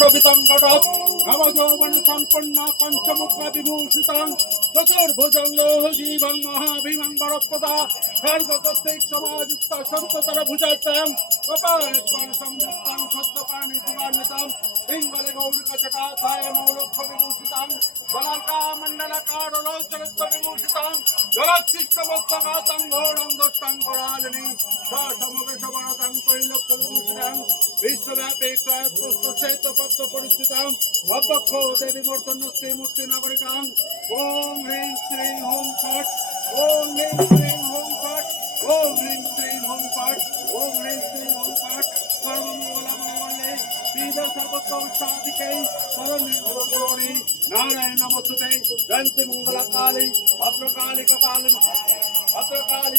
রবিতং ঘটক নবযৌবন সম্পন্ন পঞ্চমুখা বিভূষিতং চতুর্ভুজং লোহজীবং মহাভীমং বরপ্রদা খড়গকস্তিক সমাযুক্ত সন্ততর ভুজাত্যাং কপালেশ্বর সংযুক্তং সদ্যপাণি দিবান্বিতং পিঙ্গলে গৌরিকচটাথায় মৌলক্ষ বিভূষিতং বলার্কা মণ্ডলকার লোচরিত্ব বিভূষিতং জলচ্ছিষ্টমস্তকাতং ঘোরং দষ্টং করালিনী সমবেশবরতং ত্রৈলোক্য বিভূষিতং বিশ্বব্যাপী ত্রয়পুষ্পশ্চৈত পদ্ম পরিস্থিতং অধ্যক্ষ দেবী মূর্তন্যস্তি মূর্তি নাগরিকাং ওম হ্রিং শ্রীং হোম ফট ওম হ্রিং শ্রীং হোম ফট ওম হ্রিং শ্রীং হোম ফট ওম হ্রিং শ্রীং হোম ফট সর্বমঙ্গলমঙ্গলে শ্রীধ সর্বত্রসাধিকে শরণ্যে নারায়ণ নমস্তুতে জয়ন্তি মঙ্গলকালী ভদ্রকালী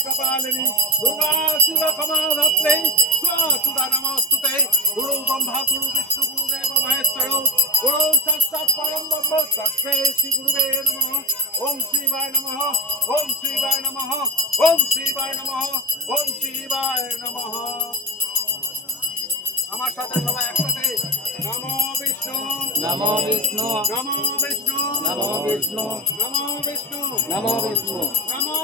কপালিনী দুর্गा शिव कमलधात्रे सुधा नमस्तुते गुरु ब्रह्मा गुरु विष्णु गुरुदेव महेश्वर गुरु साक्षात् परम ब्रह्म तस्मै श्री गुरुवे नमः ओम शिवाय नमः ओम शिवाय नमः ओम शिवाय नमः ओम शिवाय नमः আমার সাথে সবাই একসাথে নমো বিষ্ণু নমো বিষ্ণু নমো বিষ্ণু নমো বিষ্ণু নমো বিষ্ণু নমো বিষ্ণু নমো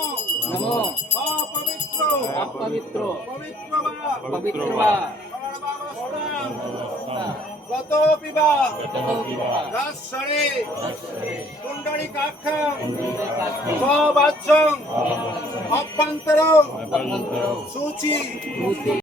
নমো অপবিত্র অপবিত্র পবিত্র বা পবিত্র বা গত বিবাহ দাসরে কুণ্ডলী কাক্ষ সবাচ্ছং অভ্যন্তর সূচি